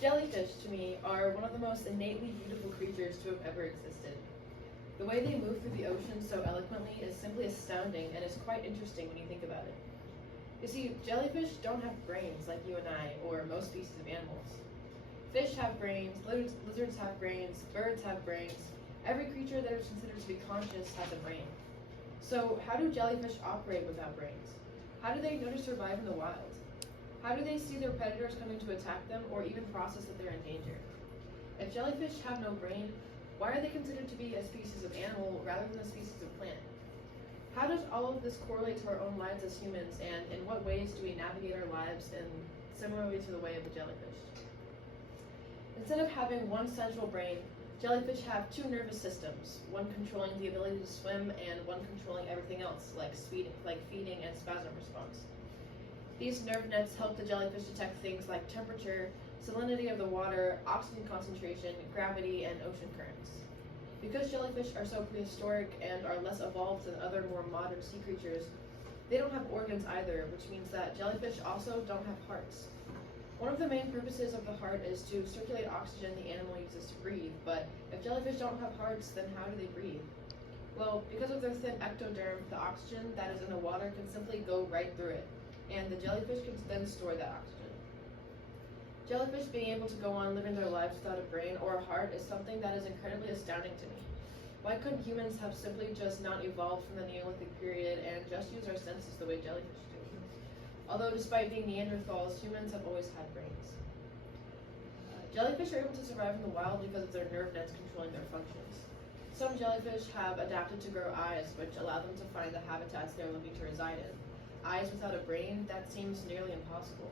Jellyfish, to me, are one of the most innately beautiful creatures to have ever existed. The way they move through the ocean so eloquently is simply astounding and is quite interesting when you think about it. You see, jellyfish don't have brains like you and I, or most species of animals. Fish have brains, lizards have brains, birds have brains. Every creature that is considered to be conscious has a brain. So how do jellyfish operate without brains? How do they know to survive in the wild? How do they see their predators coming to attack them, or even process that they're in danger? If jellyfish have no brain, why are they considered to be a species of animal rather than a species of plant? How does all of this correlate to our own lives as humans, and in what ways do we navigate our lives in similarly to the way of the jellyfish? Instead of having one central brain, jellyfish have two nervous systems, one controlling the ability to swim and one controlling everything else, like feeding and spasm response. These nerve nets help the jellyfish detect things like temperature, salinity of the water, oxygen concentration, gravity, and ocean currents. Because jellyfish are so prehistoric and are less evolved than other more modern sea creatures, they don't have organs either, which means that jellyfish also don't have hearts. One of the main purposes of the heart is to circulate oxygen the animal uses to breathe, but if jellyfish don't have hearts, then how do they breathe? Well, because of their thin ectoderm, the oxygen that is in the water can simply go right through it, and the jellyfish can then store that oxygen. Jellyfish being able to go on living their lives without a brain or a heart is something that is incredibly astounding to me. Why couldn't humans have simply just not evolved from the Neolithic period and just use our senses the way jellyfish do? Although despite being Neanderthals, humans have always had brains. Jellyfish are able to survive in the wild because of their nerve nets controlling their functions. Some jellyfish have adapted to grow eyes, which allow them to find the habitats they're looking to reside in. Eyes without a brain, that seems nearly impossible.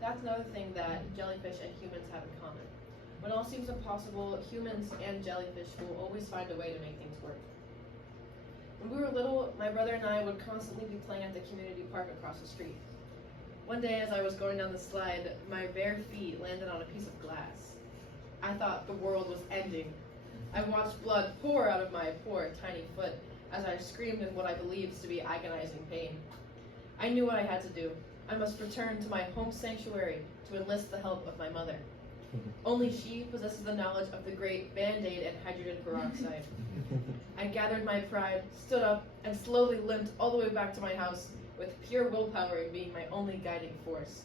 That's another thing that jellyfish and humans have in common. When all seems impossible, humans and jellyfish will always find a way to make things work. When we were little, my brother and I would constantly be playing at the community park across the street. One day as I was going down the slide, my bare feet landed on a piece of glass. I thought the world was ending. I watched blood pour out of my poor, tiny foot as I screamed in what I believed to be agonizing pain. I knew what I had to do. I must return to my home sanctuary to enlist the help of my mother. Only she possesses the knowledge of the great Band-Aid and hydrogen peroxide. I gathered my pride, stood up, and slowly limped all the way back to my house, with pure willpower being my only guiding force.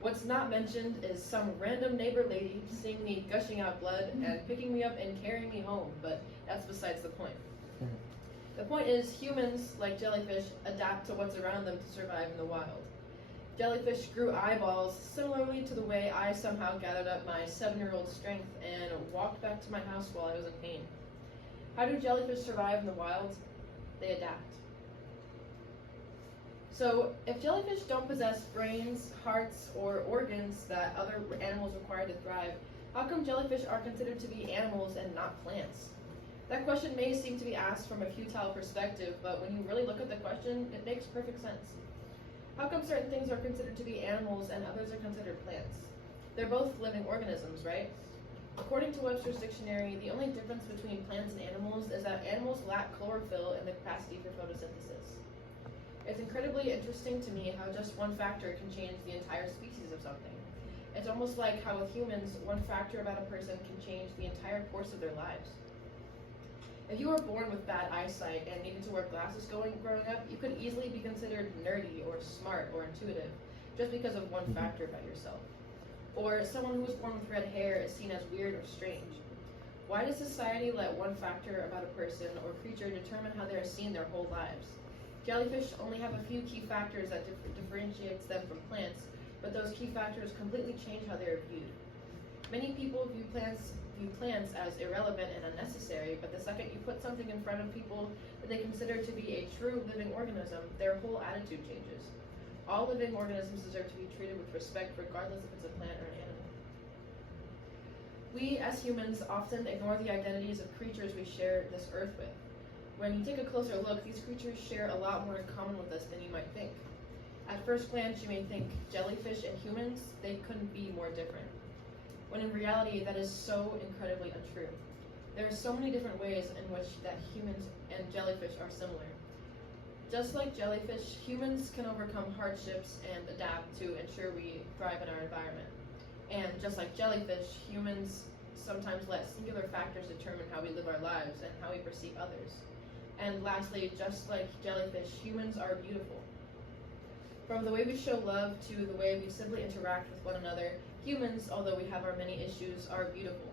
What's not mentioned is some random neighbor lady seeing me gushing out blood and picking me up and carrying me home, but that's besides the point. The point is, humans, like jellyfish, adapt to what's around them to survive in the wild. Jellyfish grew eyeballs similarly to the way I somehow gathered up my 7-year-old strength and walked back to my house while I was in pain. How do jellyfish survive in the wild? They adapt. So, if jellyfish don't possess brains, hearts, or organs that other animals require to thrive, how come jellyfish are considered to be animals and not plants? That question may seem to be asked from a futile perspective, but when you really look at the question, it makes perfect sense. How come certain things are considered to be animals and others are considered plants? They're both living organisms, right? According to Webster's dictionary, the only difference between plants and animals is that animals lack chlorophyll and the capacity for photosynthesis. It's incredibly interesting to me how just one factor can change the entire species of something. It's almost like how with humans, one factor about a person can change the entire course of their lives. If you were born with bad eyesight and needed to wear glasses growing up, you could easily be considered nerdy or smart or intuitive just because of one factor about yourself. Or someone who was born with red hair is seen as weird or strange. Why does society let one factor about a person or creature determine how they are seen their whole lives? Jellyfish only have a few key factors that differentiates them from plants, but those key factors completely change how they are viewed. Many people view plants as irrelevant and unnecessary, but the second you put something in front of people that they consider to be a true living organism, their whole attitude changes. All living organisms deserve to be treated with respect regardless if it's a plant or an animal. We, as humans, often ignore the identities of creatures we share this earth with. When you take a closer look, these creatures share a lot more in common with us than you might think. At first glance, you may think jellyfish and humans, they couldn't be more different. When in reality, that is so incredibly untrue. There are so many different ways in which that humans and jellyfish are similar. Just like jellyfish, humans can overcome hardships and adapt to ensure we thrive in our environment. And just like jellyfish, humans sometimes let singular factors determine how we live our lives and how we perceive others. And lastly, just like jellyfish, humans are beautiful. From the way we show love to the way we simply interact with one another, humans, although we have our many issues, are beautiful.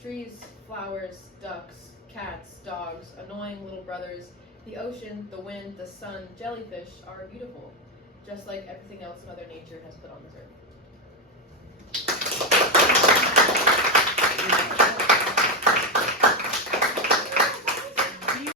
Trees, flowers, ducks, cats, dogs, annoying little brothers, the ocean, the wind, the sun, jellyfish are beautiful, just like everything else Mother Nature has put on this earth.